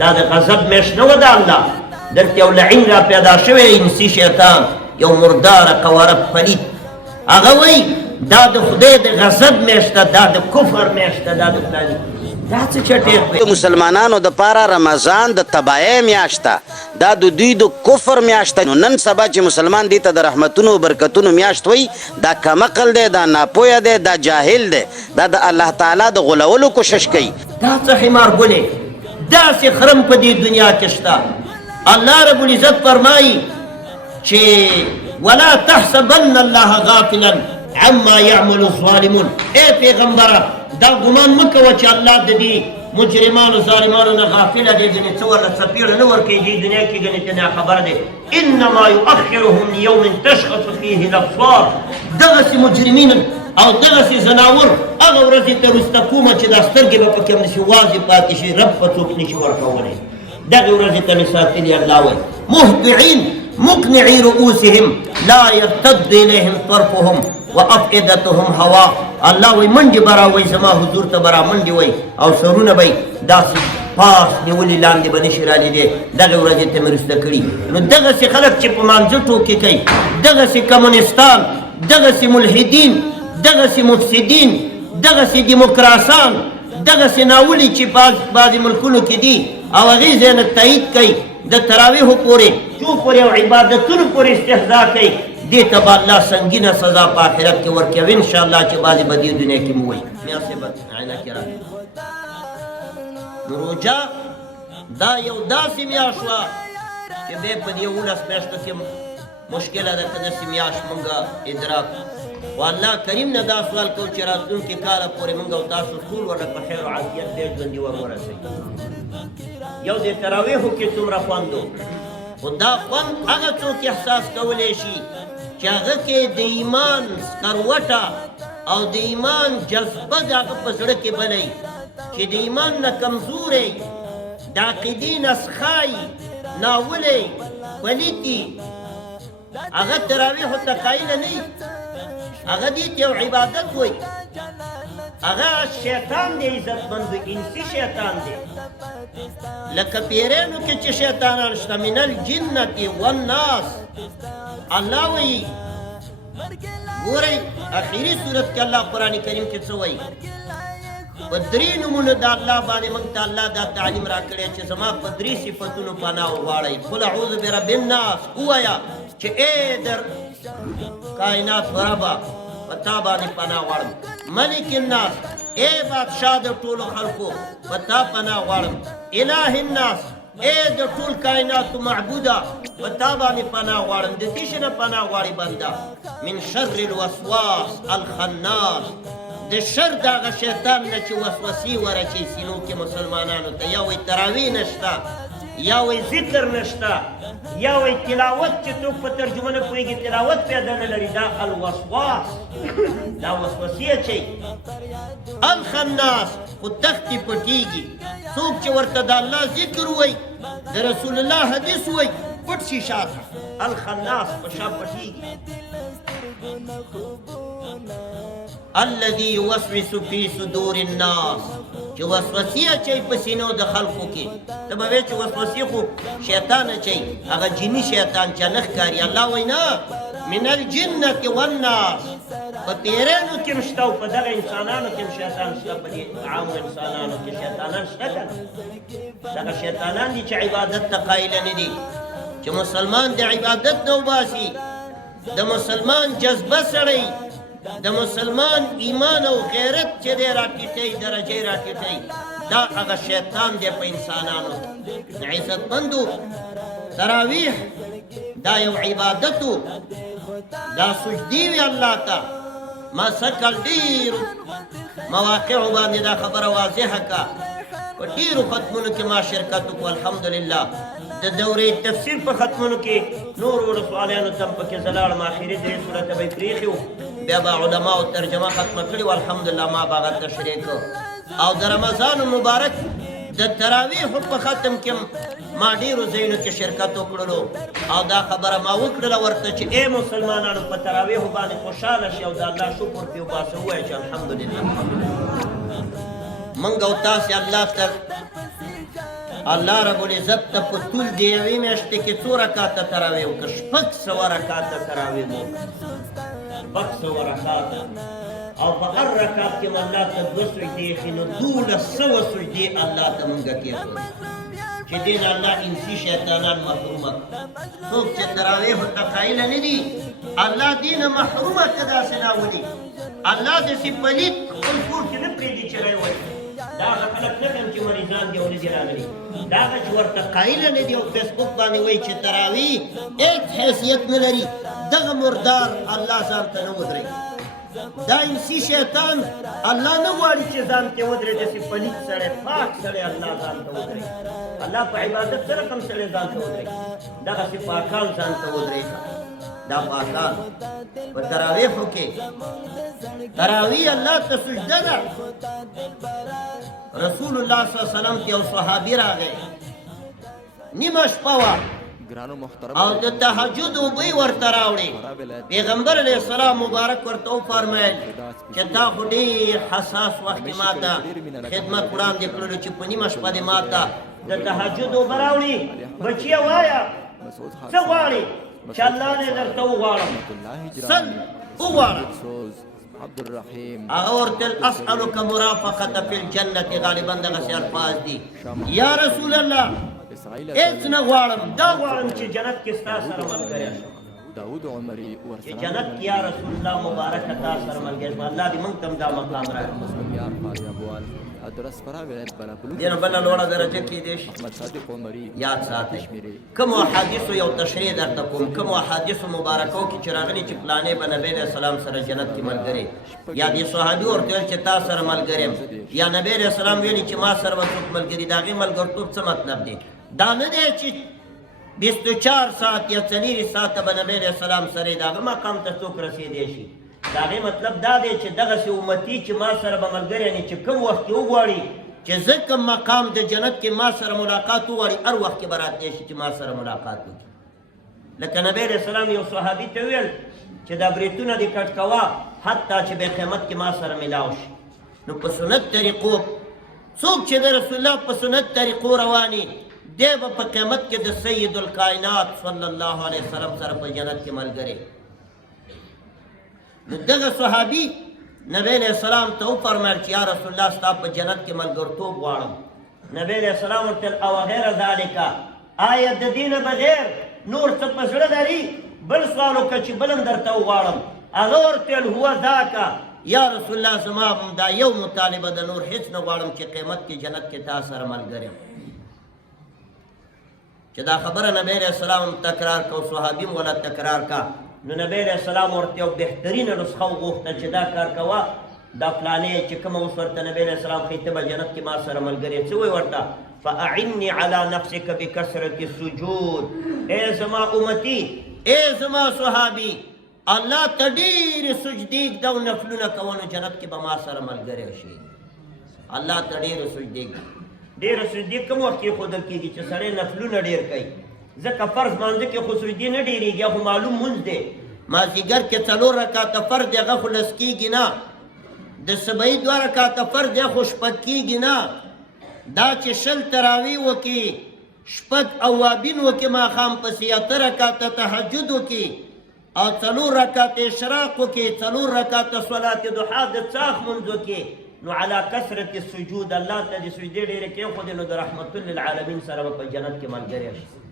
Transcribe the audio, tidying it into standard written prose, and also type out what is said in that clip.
دا د غضب میاشت نه وه د الله دلته یو لعین را پیدا شوی انسي شیطان یو مرداره قواره پلید هغه وایي دا د خدای د غضب میاشت ده دا د کفر میاشت ده دا د فلاني دا څه چټېر دی مسلمانانو د پاره رمضان د تباهۍ میاشت ده دا د دوی د کفر میاشت ده نو نن سبا چې مسلمان دې ته د رحمتونو او برکتونو میاشت وایي دا کمعقل دی دا ناپوهه دی دا جاهل دی دا د الله تعالی د غولولو کوشش کوي دا څه حمارګلې داسې خرم په دې دنیا کې شته الله رب العزت فرمایي چې ولا تحسبن الله غافلا عما يعمل الظالمون ای پیغمبره دا ګمان مه کوه چې الله د دې مجرمانو ظالمانو نه غافله دی ګنې څه ورله څپېړه نه ورکوي دې دنیا کې ګنې ته ناخبره دی انما یؤخرهم لیوم تشخص فیه الابصار دغسې مجرمین او دغسې زناور هغه ورځې ته وروسته کومه چې دا سترګې به پکې همداسې واضح پاتې شي رب به څوک نشي ورکولی دغې ورځې ته مې ساتلي الله وایي مهطعین مقنعي رؤوسهم لا يرتد الیهم طرفهم وافئدتهم هوا الله وایي منډې به راوایي زما حضور ته به رامنډې وایي او سرونه به یې داسې پاس نیولي لاندې به نشي رالیدې دغې ورځې ته مې رسته کړي نو دغسې خلک چې په مانځه ټوکې کوي دغسې کمونستان دغسې ملحدین دغسې مفسدین دغسې دیموکراسان دغسې ناولي چې بعضې ملکونو کې دي او هغې ځای نه تایید کوي د تراویحو پورې څو پورې او عبادتونو پورې استهزا کوي دې ته به الله سنګینه سزا په آخرت کې ورکوي انشاءالله چې بعضې به دې دنیا کې مو وایي میاسې به عینکې راغلي نو روژه دا یو داسې میاشت وه چې بیا په دې 11 میاشتو کې مشکله ده که داسې میاشت مونږه ادراک و الله کریم نه دا سوال کوو چې راتلونکي کاله پورې مونږ او تاسو ټول ورته په خیر او عافیت ډېر ژوندي ورسوي یو د تراویحو کې څومره خوند و خو دا خوند هغه څوک احساس کولی شي چې هغه کې د ایمان سکروټه او د ایمان جذبه د هغه په زړه کې بلی چې د ایمان نه کمزوری د عقیدې نه سخایي ناولی پلیتي هغه تراویحو ته قایله نه هغه دې ته یو عبادت وایي هغه شیطان دی عزتمند انسي شیطان دی لکه پیرانو کې چې شیطانان شته من الجنة والناس الله وایي ګورئ اخري صورت کې الله قرآن کریم کې څه وایي په درې نومونو د الله باندې موږ ته الله دا تعلیم راکړی چې زما په درې صفتونو پناه وغواړئ قل اعوذ برب الناس ووایه چې ای در کائنات ربه په تا باندې پناه غواړم ملک الناس ای بادشاه د ټولو خلکو په تا پناه غواړم اله الناس ای د ټول کائناتو معبوده په تا باندې پناه غواړم د څه شي نه پناه غواړي بنده من شر الوسواس الخناس د شر د هغه شیطان نه چې وسوسې ورچي سینو کې مسلمانانو ته یا وایي تراویح نشته یا وایي ذکر نشته یا وایي تلاوت چې څوک په ترجمه نه پوهېږي تلاوت پیدا نه لري دا الوسواس دا وسوسې اچوي الخناس خو تختې پټېږي څوک چې ورته د الله ذکر وایي د رسول الله حدیث وایي پټ شي شاته الخناس په شا پټېږي الذي يوسوس في صدور الناس چې وسوسې اچوي په سینو د خلکو کې ته به وایې چې وسوسې خو شیطان اچوي هغه جني شیطان چې نه ښکاري الله وایي نه من الجنة والناس په پیرانو کې هم شته او په دغه انسانانو کې هم شیطان شته په دې عامو انسانانو کې شیطانان شته که دغه شیطانان دي چې عبادت ته قایله نه دي چې مسلمان د عبادت نه وباسي د مسلمان جذبه سړی د مسلمان ایمان او غیرت چې دی راټیټوي درجې راټیټوي دا هغه شیطان دی په انسانانو عزتمندو تراویح دا یو عبادتو دا سجدي وي الله ته ما سکل ډېرو مواقعو باندې دا خبره واضحه که په ډېرو ختمونو کې ما شرکت وکړو الحمدلله د دورې تفسیر په ختمونو کې نور ولسوالیانو ته هم پکې زه لاړم آخري درې صورته به یې پرېښي وو بیا به علماو ترجمه ختمه کړې وه الحمدلله ما به هغه تشریح کړ او د رمضان مبارک د تراویحو په ختم کې ما ډېرو ځایونو کې شرکت وکړلو او دا خبره ما وکړله ورته چې ای مسلمانانو په تراویحو باندې خوشحاله شي او د الله شکر پرې وباسه ووایه چې الحمدلله منګ او تاسې الله رب العزت ته په طول د یوې میاشتې کې څو رکاته تراویح وکړه 600 رکاته تراویح مو وکړه 600 رکاته او په هر رکعت کې مو الله ته 2 سجدې ایښي نو 1200 سجدې الله ته مونږ کېښودې چې دې نه الله انسي شیطانان محرومه څوک چې تراویحو ته قایله نه دي الله دې نه محرومه که داسې راولي الله داسې پلید خپل کور کې نه پرېږدي چې راوولي دا هغه خلک نه کوم چې مریضان دي او نه دي راغلي دا هغه چې ورته قایله نه دي او فیسبوک باندې وایي چې تراویح هېڅ حیثیت نه لري دغه مردار الله ځان ته نه ودروي دا انسی شیطان الله نه غواړي چې ځان ته ودرې داسې پلید سړی پاک سړی الله ځان ته ودرې الله په عبادت سره کوم سړی ځان ته ودرې دغسې پاکان ځان ته ودرې دا پاکان په تراویحو کې تراویح الله ته سجده ده رسول الله صلی الله علیه وسلم ته یو صحابي راغی نیمه شپه وه او د تهجد اوبه ورته راوړې پیغمبر علیه السلام مبارک ورته وفرمیل چې تا خو ډېر حساس وخت کې ما ته خدمت وړاندې کړلو چې په نیمه شپه دې ما ته د تهجد اوبه راوړي بچیه وایه څه غواړې چې الله دې درته وغواړم سل وغواړه هغه ورته اسألک مرافقة فی الجنة غالبا دغسې الفاظ دي یا رسول الله هیڅ نه غواړم دا غواړم چې جنت کې ستا سره ملګری شم چې جنت کې یا رسول الله مبارکه تا سره ملګری شم الله دې موږ ته هم دا مقام راکړي دې نه بله لوړه درجه کېدی شي یاد ساتئ کومو احادیثو یو تشریح درته کوم کومو احادیثو مبارکو کې چې راغلي چې پلانې به نبی علیه السلام سره جنت کې ملګری یا دې صحابي ورته ویل چې تا سره ملګری یم یا نبی علیه السلام ویلي چې ما سره به څوک ملګري د هغې ملګرتوب څه مطلب دی دا نه دی چې 24 ساعت یا 4 ساعته به نبی علیه السلام سره د هغه مقام ته څوک رسېدی شي د هغې مطلب دا دی چې دغسې امتي چې ما سره به ملګری یعنې چې کوم وخت کې وغواړي چې زه کوم مقام د جنت کې ما سره ملاقات وغواړي هر وخت کې به راتلی شي چې ما سره ملاقات وکړي لکه نبی علیه السلام یو صحابي ته وویل چې دا بریتونه دې کټ کوه حتی چې به قیامت کې ما سره ملاو شي نو په سنت طریقو څوک چې د رسول الله په سنت طریقو رواني دی به په قیامت کې د سید الکائنات صلی الله علیه وسلم سره په جنت کې ملګری نو دغه صحابي نبی علیه السلام ته وفرمیل چې یا رسول الله ستا په جنت کې ملګرتوب غواړم نبی علیه السلام ورته او غیر ذلک آیا د دې نه بغیر نور څه په زړه لري بل سوال وکړه چې بل هم درته وغواړم هغه ورته ویل هو ذاکه یا رسول الله زما دا یو مطالبه د نور هیڅ نه غواړم چې قیامت کې جنت کې تا سره ملګری چې دا خبره نبی علیه السلام تکرار کو صحابي ولا تکرار کا نو نبی علیه السلام ورته یو بهترینه نسخه وغوښتل چې دا کار کوه دا فلانې چې کومه اوس ورته نبی علیه السلام ښایي ته به جنت کې ما سره ملګری څه وایي ورته فاعنی علی نفسک بکثرة السجود ای زما امتي ای زما صحابي الله ته ډېرې سجدې ږده او نفلونه کوه نو جنت کې به ما سره ملګری شي الله ته ډېرې سجدې ډېره سجدې کوم وخت کې ښودل کېږي چې سړی نفلونه ډېر کوي ځکه فرض مانځه کې خو سجدې نه ډېرېږي خو معلوم مونځ دی مازدیګر کې 4 رکاته فرض دی هغه خو لس کېږي نه د سبعي 2 رکاته فرض دی خو شپږ کېږي نه دا چې 20 تراویح وکړي شپږ اوابین وکړي ماښام پسې یا 8 رکاته تهجد وکړي او 4 رکاته اشراق وکړي 4 رکاته صلات ضحا د څاښ مونځ وکړي نو علی کثرة السجود الله ته د سجدې ډېرې کېښودې نو د رحمت للعالمین سره به په جنت کې ملګری شي